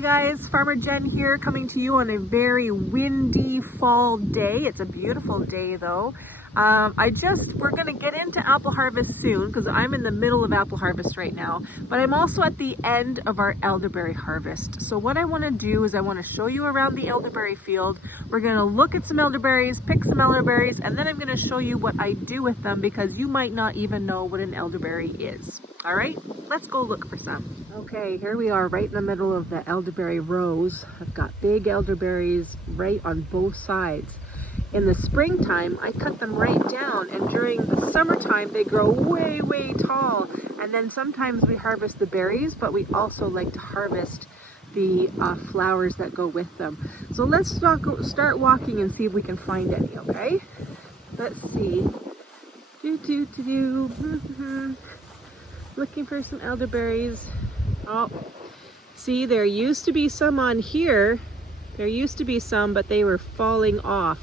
Hi guys, Farmer Jen here, coming to you on a very windy fall day. It's a beautiful day though. We're gonna get into apple harvest soon because I'm in the middle of apple harvest right now, but I'm also at the end of our elderberry harvest. So what I wanna do is I wanna show you around the elderberry field. We're gonna look at some elderberries, pick some elderberries, and then I'm gonna show you what I do with them because you might not even know what an elderberry is. All right, let's go look for some. Okay, here we are right in the middle of the elderberry rows. I've got big elderberries right on both sides. In the springtime, I cut them right down, and during the summertime, they grow way, way tall. And then sometimes we harvest the berries, but we also like to harvest the flowers that go with them. So let's start walking and see if we can find any, okay? Let's see. Looking for some elderberries. Oh, see, there used to be some on here. There used to be some, but they were falling off.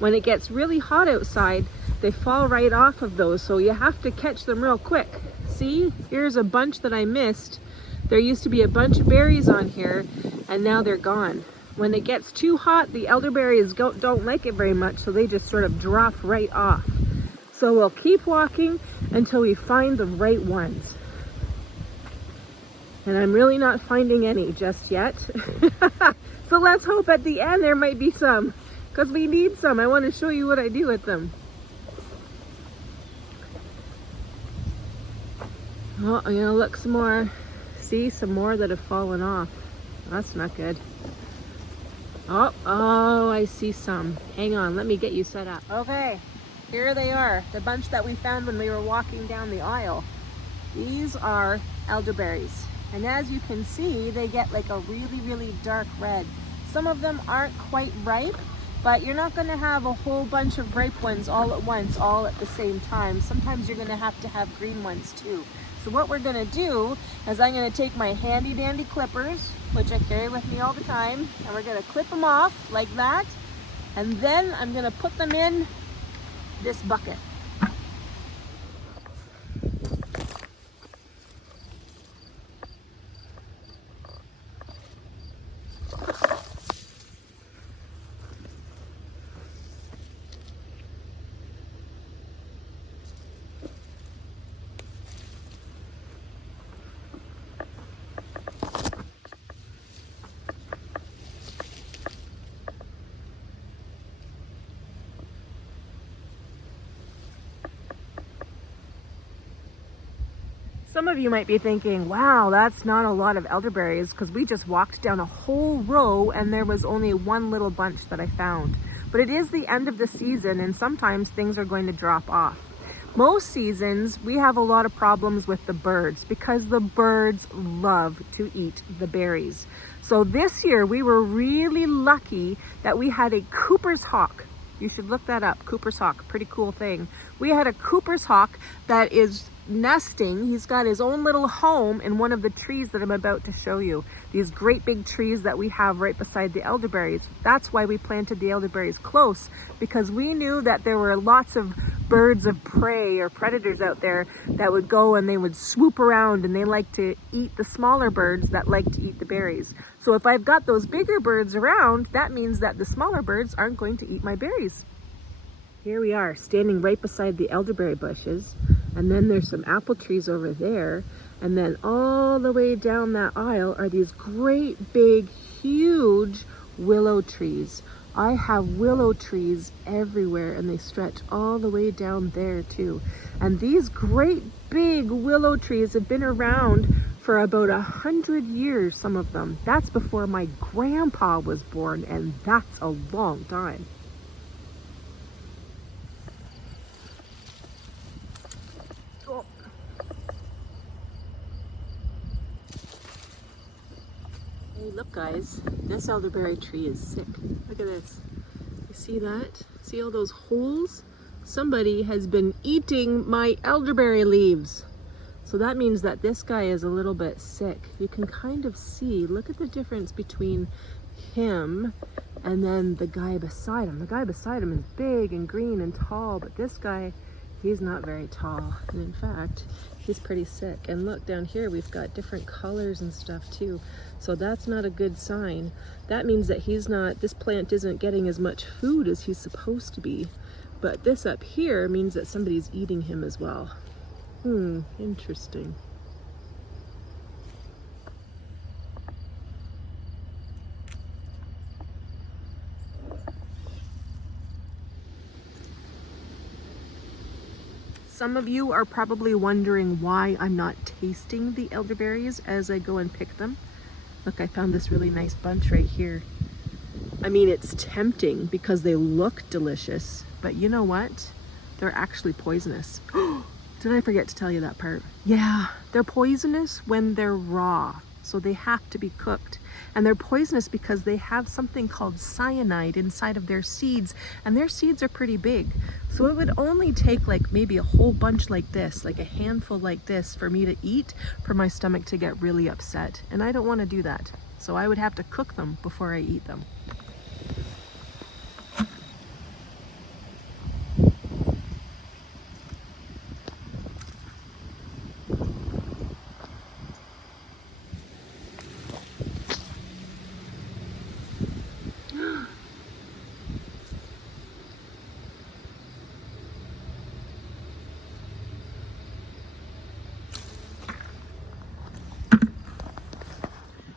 When it gets really hot outside, they fall right off of those, so you have to catch them real quick. See, here's a bunch that I missed. There used to be a bunch of berries on here, and now they're gone. When it gets too hot, the elderberries don't like it very much, so they just sort of drop right off. So we'll keep walking until we find the right ones. And I'm really not finding any just yet. So let's hope at the end there might be some, because we need some. I want to show you what I do with them. Oh, I'm gonna look some more. See, some more that have fallen off. That's not good. Oh, I see some. Hang on, let me get you set up. Okay, here they are, the bunch that we found when we were walking down the aisle. These are elderberries. And as you can see, they get like a really, really dark red. Some of them aren't quite ripe, but you're not gonna have a whole bunch of ripe ones all at once, all at the same time. Sometimes you're gonna have to have green ones too. So what we're gonna do is I'm gonna take my handy dandy clippers, which I carry with me all the time, and we're gonna clip them off like that. And then I'm gonna put them in this bucket. Some of you might be thinking, wow, that's not a lot of elderberries, because we just walked down a whole row and there was only one little bunch that I found. But it is the end of the season and sometimes things are going to drop off. Most seasons, we have a lot of problems with the birds because the birds love to eat the berries. So this year we were really lucky that we had a Cooper's hawk. You should look that up, Cooper's hawk, pretty cool thing. We had a Cooper's hawk that is nesting. He's got his own little home in one of the trees that I'm about to show you. These great big trees that we have right beside the elderberries. That's why we planted the elderberries close, because we knew that there were lots of birds of prey or predators out there that would go and they would swoop around and they like to eat the smaller birds that like to eat the berries. So if I've got those bigger birds around, that means that the smaller birds aren't going to eat my berries. Here we are standing right beside the elderberry bushes, and then there's some apple trees over there, and then all the way down that aisle are these great big huge willow trees. I have willow trees everywhere and they stretch all the way down there too. And these great big willow trees have been around for about 100 years, some of them. That's before my grandpa was born, and that's a long time. Hey, look guys, this elderberry tree is sick. Look at this. You see that? See all those holes? Somebody has been eating my elderberry leaves. So that means that this guy is a little bit sick. You can kind of see, look at the difference between him and then the guy beside him. The guy beside him is big and green and tall, but this guy, He's not very tall, and in fact, he's pretty sick. And look, down here we've got different colors and stuff too. So that's not a good sign. That means that this plant isn't getting as much food as he's supposed to be. But this up here means that somebody's eating him as well. Interesting. Some of you are probably wondering why I'm not tasting the elderberries as I go and pick them. Look, I found this really nice bunch right here. I mean, it's tempting because they look delicious, but you know what? They're actually poisonous. Did I forget to tell you that part? Yeah, they're poisonous when they're raw, so they have to be cooked. And they're poisonous because they have something called cyanide inside of their seeds, and their seeds are pretty big. So it would only take like maybe a whole bunch like this, like a handful like this, for me to eat, for my stomach to get really upset. And I don't want to do that. So I would have to cook them before I eat them.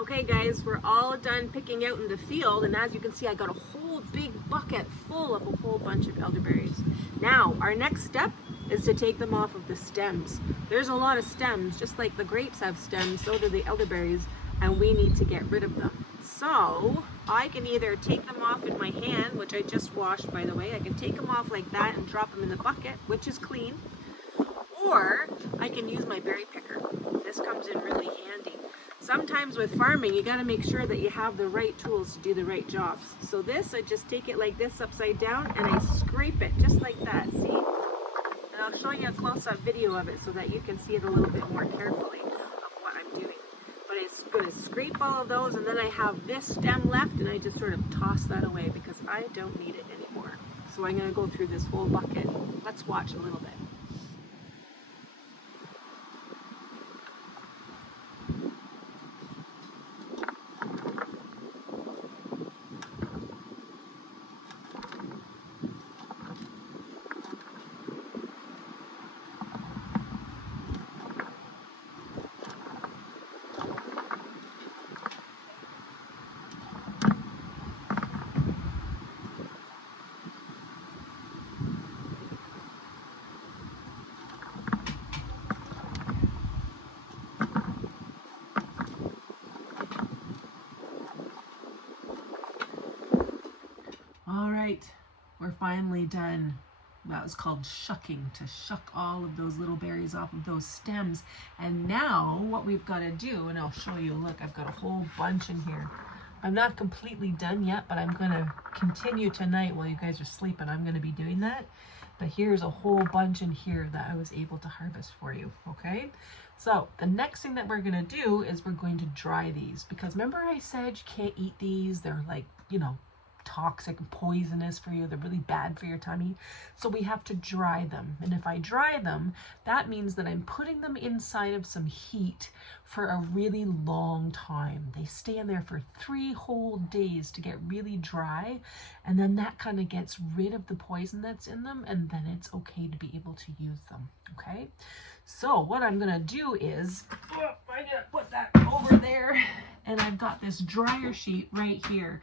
Okay guys, we're all done picking out in the field, and as you can see, I got a whole big bucket full of a whole bunch of elderberries. Now, our next step is to take them off of the stems. There's a lot of stems, just like the grapes have stems, so do the elderberries, and we need to get rid of them. So, I can either take them off in my hand, which I just washed by the way. I can take them off like that and drop them in the bucket, which is clean, or I can use my berry picker. This comes in really handy. Sometimes with farming, you got to make sure that you have the right tools to do the right jobs. So this, I just take it like this upside down and I scrape it just like that, see? And I'll show you a close-up video of it so that you can see it a little bit more carefully of what I'm doing. But it's going to scrape all of those, and then I have this stem left, and I just sort of toss that away because I don't need it anymore. So I'm going to go through this whole bucket. Let's watch a little bit. All right, we're finally done. That was called shucking, to shuck all of those little berries off of those stems. And now what we've got to do, and I'll show you, look, I've got a whole bunch in here. I'm not completely done yet, but I'm going to continue tonight while you guys are sleeping. I'm going to be doing that. But here's a whole bunch in here that I was able to harvest for you, okay? So the next thing that we're going to do is we're going to dry these, because remember I said you can't eat these. They're like, you know, toxic and poisonous for you. They're really bad for your tummy. So we have to dry them. And if I dry them, that means that I'm putting them inside of some heat for a really long time. They stay in there for 3 whole days to get really dry. And then that kind of gets rid of the poison that's in them. And then it's okay to be able to use them. Okay. So what I'm going to do is, I'm going to put that over there. And I've got this dryer sheet right here.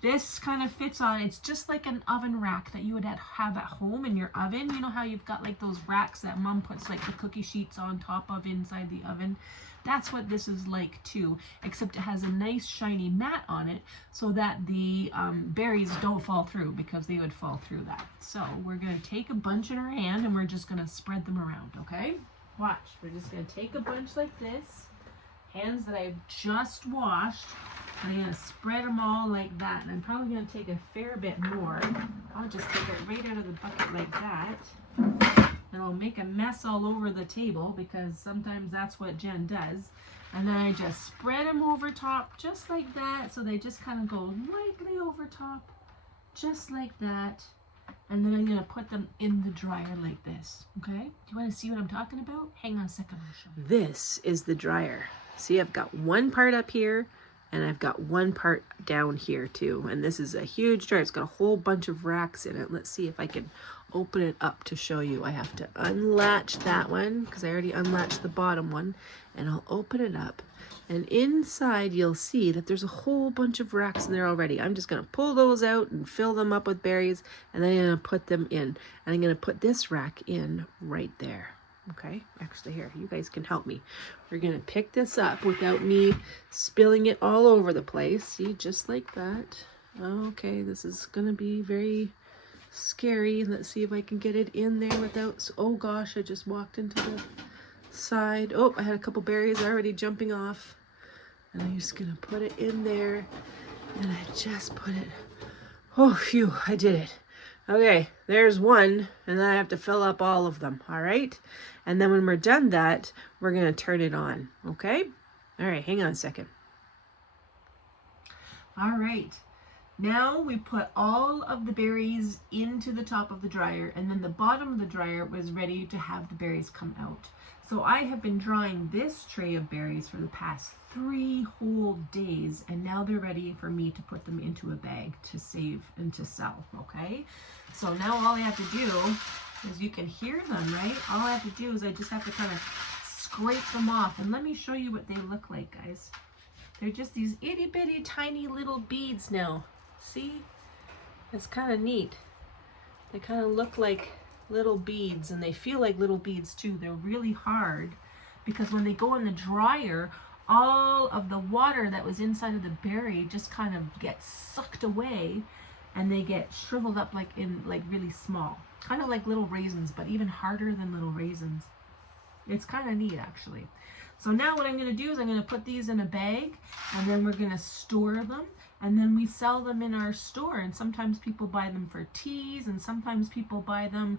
This kind of fits on, it's just like an oven rack that you would have at home in your oven. You know how you've got like those racks that mom puts like the cookie sheets on top of inside the oven? That's what this is like too, except it has a nice shiny mat on it so that the berries don't fall through, because they would fall through that. So we're going to take a bunch in our hand and we're just going to spread them around, okay? Watch, we're just going to take a bunch like this, hands that I've just washed. I'm going to spread them all like that, and I'm probably going to take a fair bit more. I'll just take it right out of the bucket like that, and I'll make a mess all over the table, because sometimes that's what Jen does. And then I just spread them over top just like that, so they just kind of go lightly over top, just like that. And then I'm going to put them in the dryer like this, okay? Do you want to see what I'm talking about? Hang on a second, I'll show you. This is the dryer. See, I've got one part up here, and I've got one part down here too. And this is a huge dryer. It's got a whole bunch of racks in it. Let's see if I can open it up to show you. I have to unlatch that one because I already unlatched the bottom one, and I'll open it up. And inside you'll see that there's a whole bunch of racks in there already. I'm just gonna pull those out and fill them up with berries, and then I'm gonna put them in. And I'm gonna put this rack in right there. Okay, actually here, you guys can help me. We're gonna pick this up without me spilling it all over the place. See, just like that. Okay, this is gonna be very scary. Let's see if I can get it in there without, oh gosh, I just walked into the side. Oh, I had a couple berries already jumping off. And I'm just gonna put it in there, and I just put it, oh phew, I did it. Okay, there's one, and then I have to fill up all of them, all right? And then when we're done that, we're gonna turn it on, okay? All right, hang on a second. All right, now we put all of the berries into the top of the dryer, and then the bottom of the dryer was ready to have the berries come out. So I have been drying this tray of berries for the past 3 whole days, and now they're ready for me to put them into a bag to save and to sell, okay? So now all I have to do is, you can hear them, right? All I have to do is I just have to kind of scrape them off, and let me show you what they look like, guys. They're just these itty bitty tiny little beads now. See? It's kind of neat. They kind of look like little beads, and they feel like little beads too. They're really hard because when they go in the dryer, all of the water that was inside of the berry just kind of gets sucked away, and they get shriveled up like really small, kind of like little raisins, but even harder than little raisins. It's kind of neat, actually. So now what I'm going to do is I'm going to put these in a bag, and then we're going to store them, and then we sell them in our store. And sometimes people buy them for teas, and sometimes people buy them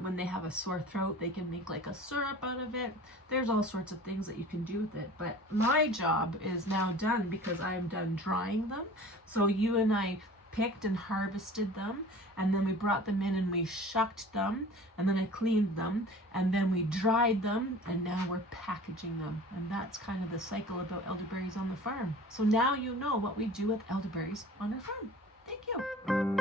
when they have a sore throat, they can make like a syrup out of it. There's all sorts of things that you can do with it. But my job is now done because I'm done drying them. So you and I picked and harvested them, and then we brought them in and we shucked them, and then I cleaned them, and then we dried them, and now we're packaging them. And that's kind of the cycle about elderberries on the farm. So now you know what we do with elderberries on our farm. Thank you.